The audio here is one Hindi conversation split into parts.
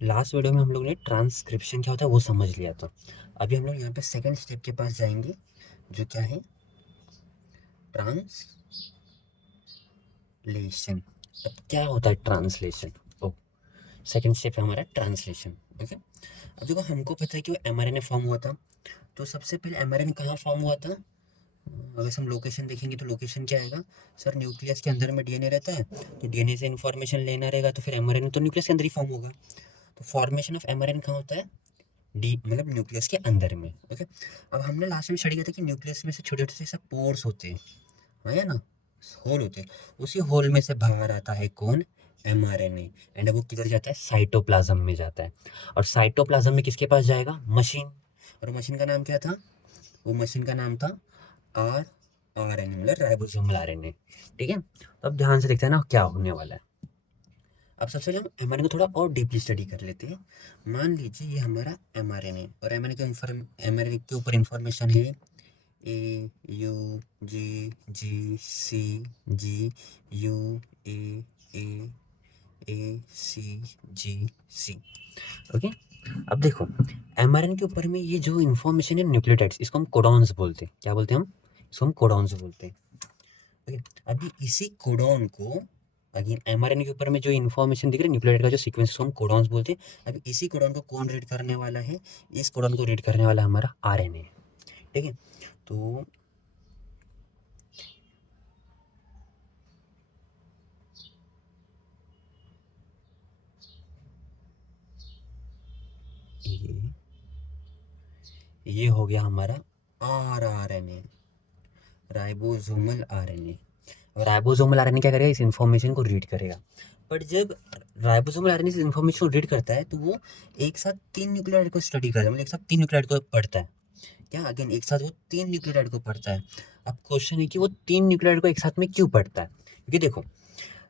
लास्ट वीडियो में हम लोग ने ट्रांसक्रिप्शन क्या होता है वो समझ लिया था। अभी हम लोग यहाँ पे सेकंड स्टेप के पास जाएंगे, जो क्या है, ट्रांसलेशन। अब क्या होता है ट्रांसलेशन? ओ, सेकंड स्टेप है हमारा ट्रांसलेशन। ओके, अब देखो हमको पता है कि वो एमआरएनए फॉर्म हुआ था। तो सबसे पहले एमआरएनए कहाँ फॉर्म हुआ था? अगर हम लोकेशन देखेंगे तो लोकेशन क्या आएगा? सर न्यूक्लियस के अंदर में डीएनए रहता है, तो डीएनए से इन्फॉर्मेशन लेना रहेगा, तो फिर एमआरएनए तो न्यूक्लियस के अंदर ही फॉर्म होगा। तो फॉर्मेशन ऑफ एमआरएनए कहाँ होता है? डी मतलब न्यूक्लियस के अंदर में। ओके, अब हमने लास्ट में स्टडी किया था कि न्यूक्लियस में से छोटे छोटे से सब पोर्स होते हैं, है ना, होल होते हैं। उसी होल में से बाहर आता है कौन? एमआरएनए। एंड वो किधर जाता है? साइटोप्लाज्म में जाता है। और साइटोप्लाज्म में किसके पास जाएगा? मशीन। और मशीन का नाम क्या था? वो मशीन का नाम था आर आरएनए, मतलब राइबोसोमल आरएनए। ठीक है, तो अब ध्यान से देखते हैं ना क्या होने वाला है। अब सबसे पहले हम एमआरएनए को थोड़ा और डीपली स्टडी कर लेते हैं। मान लीजिए ये हमारा एमआरएनए, और एमआरएनए के ऊपर इंफॉर्मेशन है A U G G C G U A A A C G C. Okay, अब देखो एमआरएनए के ऊपर में ये जो इंफॉर्मेशन है न्यूक्लियोटाइड्स, इसको हम कोडॉन्स बोलते हैं। क्या बोलते हैं हम? इसको हम कोडॉन्स बोलते हैं। ओके, अभी इसी कोडॉन को, अगेन एमआरएनए के ऊपर में जो इन्फॉर्मेशन दिख रही है न्यूक्लियोटाइड का जो सीक्वेंस, उसको हम कोडॉन्स बोलते हैं। अभी इसी कोडॉन को कौन रीड करने वाला है? इस कोडॉन को रीड करने वाला हमारा आरएनए। ठीक है, तो ये हो गया हमारा RNA, ribosomal RNA. Ribosomal RNA क्या करेगा? इस इन्फॉर्मेशन को रीड करेगा। बट जब राइबोसोमल आरएनए इस इन्फॉर्मेशन को रीड करता है, तो वो एक साथ 3 न्यूक्लियोटाइड को स्टडी करता है, मतलब एक साथ 3 न्यूक्लियोटाइड को पढ़ता है। क्या? अगेन एक साथ वो 3 न्यूक्लियोटाइड को पढ़ता है। अब क्वेश्चन है कि वो 3 न्यूक्लियोटाइड को एक साथ में क्यों पढ़ता है? क्योंकि देखो,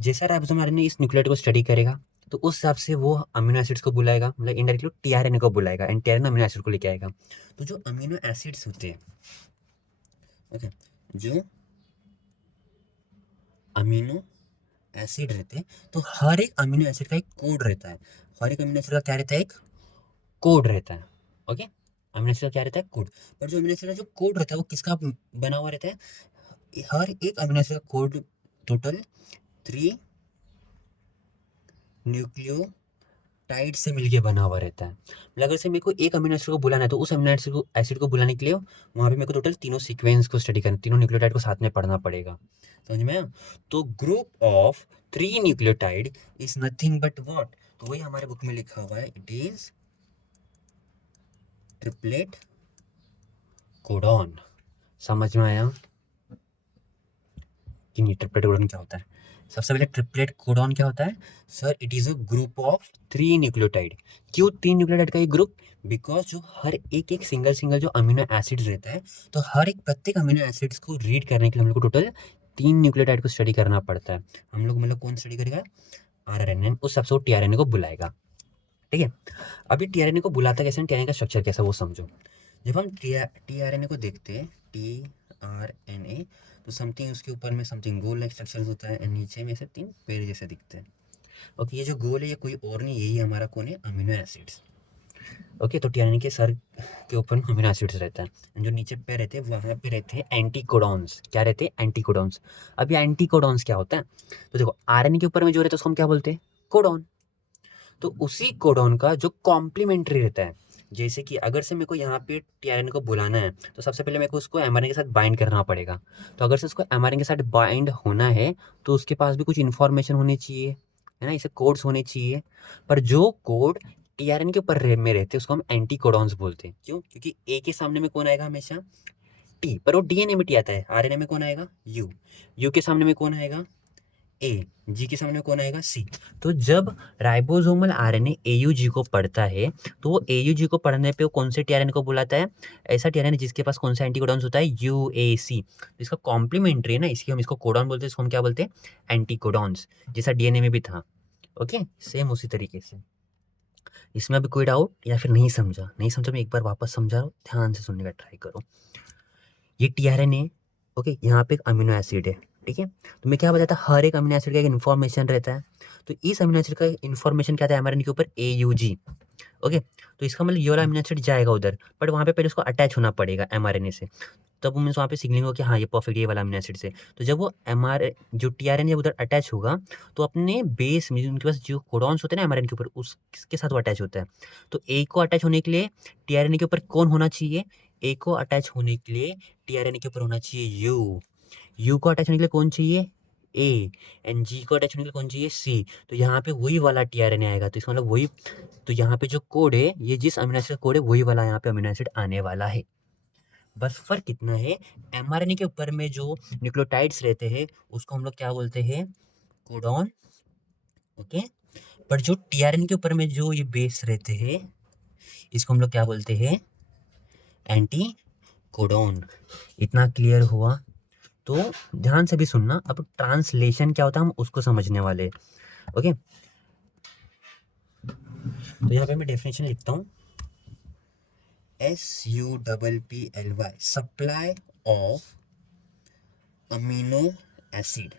जैसा राइबोसोमल आरएनए इस न्यूक्लियोटाइड को स्टडी करेगा, तो उस हिसाब से वो अमीनो एसिड्स को बुलाएगा, मतलब इनडायरेक्टली टीआरएनए को बुलाएगा, एंड टीआरएनए अमीनो एसिड को लेके आएगा। तो जो अमीनो एसिड्स होते हैं, ओके, जो अमीनो एसिड रहते हैं, तो हर एक अमीनो एसिड का एक कोड रहता है। हर एक अमीनो एसिड का क्या रहता है? एक कोड रहता है। ओके, अमीनो एसिड का क्या रहता है? कोड। पर जो अमीनो एसिड का जो कोड रहता है वो किसका बना हुआ रहता है? हर एक अमीनो एसिड का कोड टोटल 3 न्यूक्लियोटाइड से मिलके बना हुआ रहता है। मतलब अगर से मेरे को एक अमीनो एसिड को बुलाना है, तो उस अमीनो एसिड को बुलाने के लिए वहाँ पे मेरे को टोटल तीनों सीक्वेंस को स्टडी करना, तीनों न्यूक्लियोटाइड को साथ में पढ़ना पड़ेगा। समझ में आया? तो group of 3 nucleotide is nothing but what? तो वही हमारे बुक में लिखा हुआ है, इट इज ट्रिपलेट कोडॉन। समझ में आया कि नहीं ट्रिपलेट कोडॉन क्या होता है? सबसे पहले ट्रिपलेट कोडॉन क्या होता है? Sir it is a group of 3 nucleotide. क्यों 3 न्यूक्लियोटाइड का एक ग्रुप? बिकॉज जो हर एक एक सिंगल सिंगल जो अमीनो एसिड्स रहता है, तो हर एक प्रत्येक अमीनो एसिड्स को रीड करने के लिए हम लोग को टोटल 3 न्यूक्लियोटाइड को स्टडी करना पड़ता है। हम लोग मतलब कौन स्टडी करेगा? आरएनए। उस सबसे वो टीआरएनए को बुलाएगा। ठीक है, अभी टीआरएनए को बुलाता कैसे, टीआरएनए का स्ट्रक्चर कैसा वो समझो। जब हम टीआरएनए को देखते हैं, टीआरएनए, तो समथिंग उसके ऊपर में समथिंग गोल लाइक स्ट्रक्चर होता है, एंड नीचे में से 3 पेड़ जैसे दिखते हैं। ओके, ये जो गोल है ये कोई और नहीं, यही हमारा कौन है? Amino acids. ओके, तो टीआरएनए के सर के ऊपर अमीनो एसिड्स रहता है, जो नीचे पे रहते हैं वहाँ पे रहते हैं एंटीकोडॉन्स। क्या रहते हैं? एंटीकोडॉन्स। अब ये एंटीकोडॉन्स क्या होता है? तो देखो आरएनए के ऊपर में जो रहता है उसको हम क्या बोलते हैं? कोडॉन। तो उसी कोडॉन का जो कॉम्प्लीमेंट्री रहता है, जैसे कि अगर से मेरे को यहाँ पे टीआरएनए को बुलाना है, तो सबसे पहले मेरे को उसको एमआरएनए के साथ बाइंड करना पड़ेगा। तो अगर से उसको एमआरएनए के साथ बाइंड होना है, तो उसके पास भी कुछ इन्फॉर्मेशन होनी चाहिए, है ना, इसे कोड्स होने चाहिए। पर जो कोड टीआरएनए के ऊपर में रहते हैं उसको हम एंटी कोडॉन्स बोलते हैं। क्यों? क्योंकि ए के सामने में कौन आएगा? हमेशा टी। पर वो डीएनए में टी आता है, आरएनए में कौन आएगा? यू। यू के सामने में कौन आएगा? ए। जी के सामने कौन आएगा? सी। तो जब राइबोसोमल आरएनए एयूजी को पढ़ता है, तो वो एयूजी को पढ़ने पे वो कौन से टीआरएनए को बुलाता है? ऐसा टीआरएनए जिसके पास कौन सा एंटीकोडॉन्स होता है? यूएसी। इसका कॉम्प्लीमेंट्री है ना, इसलिए हम इसको कोडॉन बोलते हैं, इसको हम क्या बोलते हैं? एंटीकोडॉन्स, जैसा डीएनए में भी था। ओके, सेम उसी तरीके से। इसमें अभी कोई डाउट या फिर नहीं समझा? नहीं समझा मैं एक बार वापस समझा रहा हूँ, ध्यान से सुनने का ट्राई करो। ये टीआरएनए, ओके, यहाँ पे एक अमीनो एसिड है, ठीक है। तो मैं क्या बताया था, हर एक अमीनो एसिड का एक इन्फॉर्मेशन रहता है। तो इस अमीनो एसिड का इन्फॉर्मेशन क्या था एमआरएनए के ऊपर, AUG। ओके, तो इसका मतलब ये वाला अमीनो एसिड जाएगा उधर, बट वहाँ पे पहले उसको अटैच होना पड़ेगा एमआरएनए से, तब मीन्स वहाँ पे सिग्नलिंग हो कि हाँ ये परफेक्ट ये वाला अमीनो एसिड से। तो जब वो जो टीआरएनए जब उधर अटैच होगा तो अपने बेस में उनके पास जो कोडॉन्स होते हैं ना एमआरएनए के ऊपर, उसके साथ वो अटैच होता है। तो ए को अटैच होने के लिए टीआरएनए के ऊपर कौन होना चाहिए, ए को अटैच होने के लिए टीआरएनए के ऊपर होना चाहिए यू को अटैच होने के लिए कौन चाहिए, ए, एंड जी को अटैच होने के लिए कौन चाहिए, सी। तो यहाँ पे वही वाला टीआरएनए आएगा, तो इसका मतलब वही, तो यहाँ पे जो कोड है, ये जिस अमीनो एसिड का कोड है वही वाला यहाँ पे अमीनो एसिड आने वाला है। बस फर्क कितना है, एमआरएनए के ऊपर में जो न्यूक्लियोटाइड्स रहते हैं उसको हम लोग क्या बोलते हैं, कोडॉन। ओके, पर जो टीआरएनए के ऊपर में जो ये बेस रहते हैं इसको हम लोग क्या बोलते हैं, एंटी कोडॉन। इतना क्लियर हुआ? तो ध्यान से भी सुनना, अब ट्रांसलेशन क्या होता है हम उसको समझने वाले। ओके, तो यहाँ पे मैं डेफिनेशन लिखता हूँ, SUPPLY, supply of amino acid.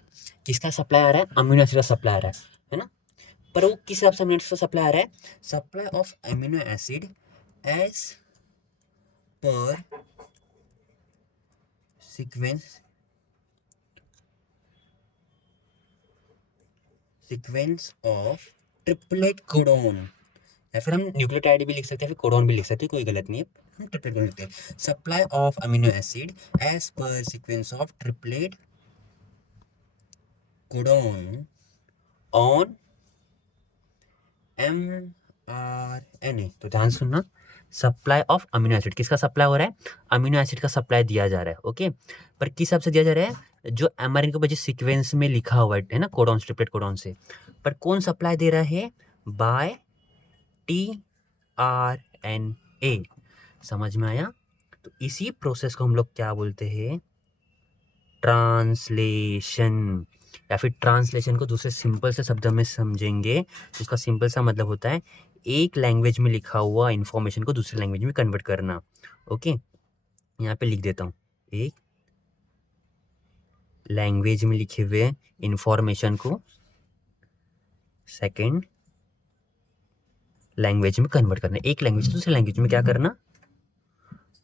किसका सप्लाई आ रहा है, अमीनो एसिड का सप्लाई आ रहा है ना। पर वो किस हिसाब से अमीनो एसिड का सप्लाई आ रहा है, supply of amino acid as per sequence of triplet codon, या फिर हम न्यूक्लियोटाइड भी लिख सकते हैं, फिर कोडोन भी लिख सकते हैं, कोई गलत नहीं है, हम ट्रिपलेट कोडोन लिखते हैं। Supply of amino acid as per sequence of triplet codon on mRNA। तो ध्यान सुनना, सप्लाई ऑफ अमीनो एसिड, किसका सप्लाई हो रहा है, अमीनो एसिड का सप्लाई दिया जा रहा है। ओके, पर किस हिसाब से दिया जा रहा है, जो एमआरएनए के ऊपर जिस सीक्वेंस में लिखा हुआ है ना, कोडॉन, ट्रिपलेट कोडॉन से, पर कौन सप्लाई दे रहा है, बाय tRNA। समझ में आया? तो इसी प्रोसेस को हम लोग क्या बोलते हैं, ट्रांसलेशन। या फिर ट्रांसलेशन को दूसरे सिंपल से शब्द में समझेंगे तो उसका सिंपल सा मतलब होता है एक लैंग्वेज में लिखा हुआ इंफॉर्मेशन को दूसरे लैंग्वेज में कन्वर्ट करना। ओके, यहाँ पे लिख देता हूँ, एक लैंग्वेज में लिखे हुए इंफॉर्मेशन को सेकेंड लैंग्वेज में कन्वर्ट करना, एक लैंग्वेज से दूसरे लैंग्वेज में क्या करना,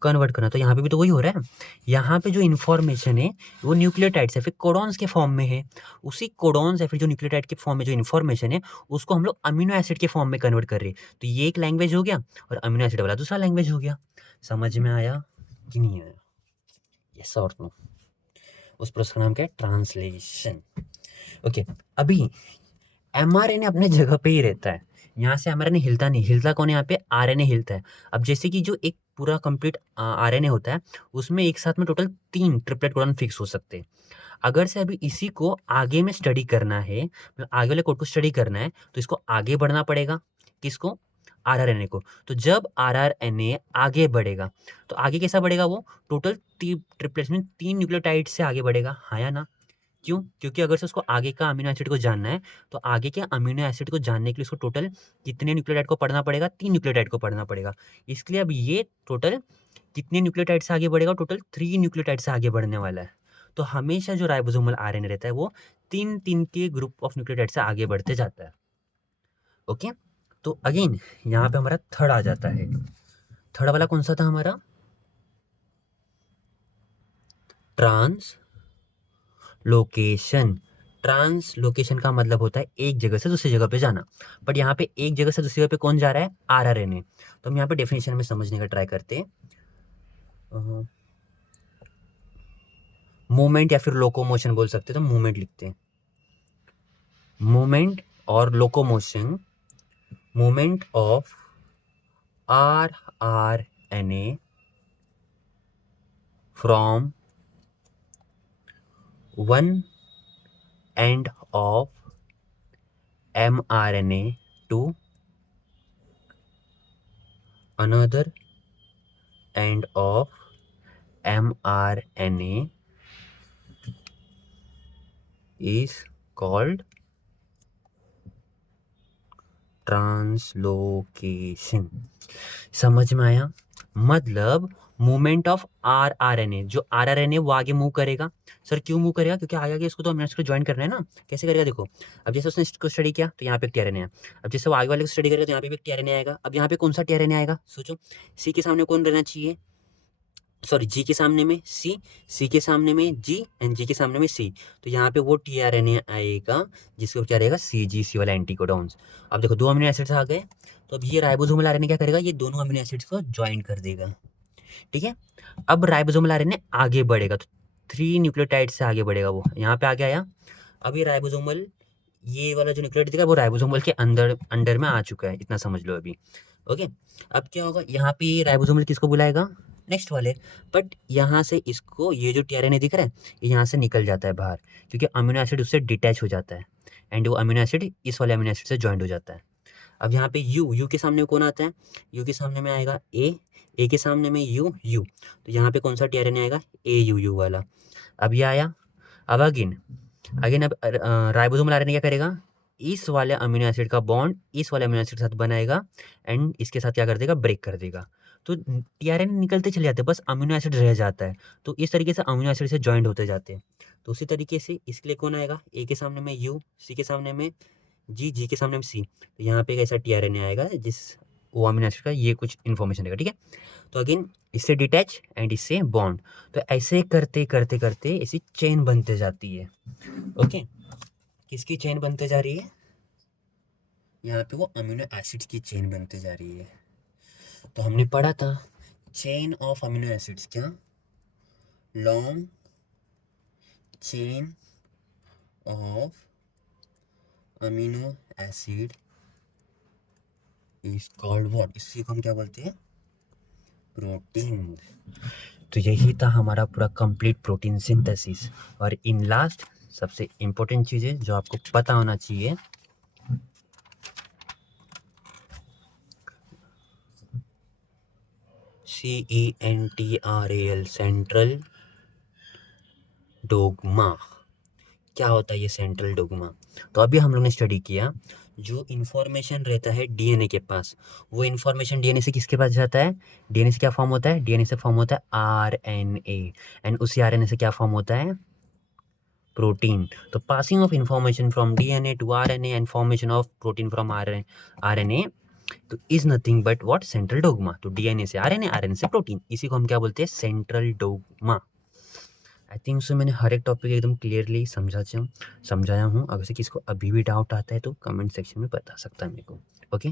कन्वर्ट करना। तो यहाँ पे भी तो वही हो रहा है, यहाँ पे जो इन्फॉर्मेशन है वो न्यूक्लियोटाइड्स या फिर कोडॉन्स के फॉर्म में है, उसी कोडॉन्स या फिर जो न्यूक्लियोटाइड के फॉर्म में जो इन्फॉर्मेशन है उसको हम लोग अमीनो एसिड के फॉर्म में कन्वर्ट कर रहे हैं। तो ये एक लैंग्वेज हो गया और अमीनो एसिड वाला दूसरा लैंग्वेज हो गया। समझ में आया कि नहीं आया, यस और नो? उस प्रोसेस का नाम क्या है, ट्रांसलेशन। ओके, अभी एमआरएनए अपने जगह पे ही रहता है, यहाँ से एमआरएनए हिलता नहीं, हिलता कौन है यहाँ पे, आरएनए हिलता है। अब जैसे कि जो एक पूरा कंप्लीट आरएनए होता है उसमें एक साथ में टोटल 3 ट्रिपलेट कोडॉन फिक्स हो सकते हैं। अगर से अभी इसी को आगे में स्टडी करना है, मतलब आगे वाले कोड को स्टडी करना है, तो इसको आगे बढ़ना पड़ेगा, किसको, आरआरएनए को। तो जब आरआरएनए आगे बढ़ेगा तो आगे कैसा बढ़ेगा, वो टोटल ट्रिपलेट्स में 3 न्यूक्लियोटाइड से आगे बढ़ेगा, हाँ या ना? क्यों? क्योंकि अगर से उसको आगे का अमीनो एसिड को जानना है तो आगे के अमीनो एसिड को जानने के लिए उसको टोटल कितने न्यूक्लियोटाइड को पढ़ना पड़ेगा, 3 न्यूक्लियोटाइड को पढ़ना पड़ेगा। इसके लिए अब ये टोटल कितने न्यूक्लियोटाइड से आगे बढ़ेगा, टोटल 3 न्यूक्लियोटाइड से आगे बढ़ने वाला है। तो हमेशा जो राइबोसोमल आरएनए रहता है वो 3-3 के ग्रुप ऑफ न्यूक्लियोटाइड से आगे बढ़ते जाता है। ओके, तो अगेन यहाँ पे हमारा थर्ड आ जाता है। थर्ड वाला कौन सा था हमारा, ट्रांसलोकेशन। ट्रांसलोकेशन का मतलब होता है एक जगह से दूसरी जगह पे जाना, बट यहाँ पे एक जगह से दूसरी जगह पे कौन जा रहा है, आरआरएनए। तो हम यहाँ पे डेफिनेशन में समझने का ट्राई करते हैं। मूवमेंट या फिर लोकोमोशन बोल सकते हैं, तो मूवमेंट लिखते हैं, मूवमेंट और locomotion, movement of rRNA from one end of mRNA to another end of mRNA is called translocation. समझ में आया? मतलब मूवमेंट ऑफ आरआरएनए, जो आरआरएनए वो आगे मूव करेगा। सर क्यों मूव करेगा? क्योंकि आगे आगे इसको तो अमीनो एसिड को ज्वाइन करना है ना। कैसे करेगा देखो, अब जैसे उसने इसको स्टडी किया तो यहाँ पे एक टीआरएनए है, अब जैसे वो आगे वाले को स्टडी करेगा तो यहाँ पे भी एक टीआरएनए आएगा। अब यहाँ पे कौन सा टीआरएनए आएगा सोचो, सी के सामने कौन रहना चाहिए, सॉरी जी के सामने में सी, सी के सामने में जी एंड जी के सामने में सी, तो यहाँ पे वो टीआरएनए आएगा जिसको क्या रहेगा, सीजीसी वाला एंटीकोडॉन्स। अब देखो 2 अमीनो एसिड्स आ गए, तो अब ये राइबोसोमल आरएनए क्या करेगा, ये दोनों अमीनो एसिड्स को ज्वाइन कर देगा। ठीक है, अब राइबोसोमल आरएनए आगे बढ़ेगा, तो 3 न्यूक्लियोटाइड से आगे बढ़ेगा, वो यहाँ पे आगे आया। अब ये राइबोसोमल, ये वाला जो न्यूक्लियोटाइड दिखा वो राइबोसोमल के अंदर अंडर में आ चुका है, इतना समझ लो अभी। ओके, अब क्या होगा, यहाँ पे ये राइबोसोमल किसको बुलाएगा, नेक्स्ट वाले, बट यहाँ से इसको, ये जो टीआरएनए दिख रहा है ये यहाँ से निकल जाता है बाहर, क्योंकि अमीनो एसिड उससे डिटैच हो जाता है एंड वो अमीनो एसिड इस वाले अमीनो एसिड से जॉइंट हो जाता है। अब यहाँ पे यू के सामने कौन आता है, यू के सामने में आएगा ए के सामने में यू, तो यहाँ पे कौन सा टीआरएनए आएगा, यू वाला। अब ये आया, अब अगेन अब राइबोसोमल आरएनए क्या करेगा, इस वाले अमीनो एसिड का बॉन्ड इस वाले अमीनो एसिड के साथ बनाएगा एंड इसके साथ क्या कर देगा, ब्रेक कर देगा। तो टीआरएनए निकलते चले जाते हैं, बस अमीनो एसिड रह जाता है। तो इस तरीके से अमीनो एसिड से जॉइंट होते जाते हैं। तो उसी तरीके से इसके लिए कौन आएगा, ए के सामने में यू, सी के सामने में जी, जी के सामने में सी, तो यहाँ पे एक ऐसा टीआरएनए आएगा जिस वो अमीनो एसिड का ये कुछ इन्फॉर्मेशन देगा। ठीक है, तो अगेन इससे डिटैच एंड इससे बॉन्ड, तो ऐसे करते करते करते ऐसी चेन बनते जाती है। ओके, किसकी चेन बनते जा रही है, यहाँ पे वो अमीनो एसिड्स की चेन बनते जा रही है। तो हमने पढ़ा था चेन ऑफ अमीनो एसिड्स, क्या, long chain of amino acid is called what, इसी को हम क्या बोलते हैं, प्रोटीन। तो यही था हमारा पूरा कंप्लीट प्रोटीन सिंथेसिस। और इन लास्ट सबसे इम्पोर्टेंट चीज़ें जो आपको पता होना चाहिए, CENTRAL, सेंट्रल डोग्मा। क्या होता है ये सेंट्रल डोग्मा? तो अभी हम लोग ने स्टडी किया, जो इन्फॉर्मेशन रहता है डीएनए के पास, वो इन्फॉर्मेशन डीएनए से किसके पास जाता है, डीएनए से क्या फॉर्म होता है, डीएनए से फॉर्म होता है आरएनए एंड उसी आरएनए से क्या फॉर्म होता है, प्रोटीन। तो passing of information from DNA to RNA and formation of protein from RNA तो is nothing but what, central dogma. तो डीएनए से आरएनए, आरएनए से प्रोटीन, इसी को हम क्या बोलते हैं, central dogma. I think so मैंने हर एक टॉपिक एकदम क्लियरली समझाया हूँ। अगर से किसी को अभी भी डाउट आता है तो कमेंट सेक्शन में बता सकता है मेरे को। ओके।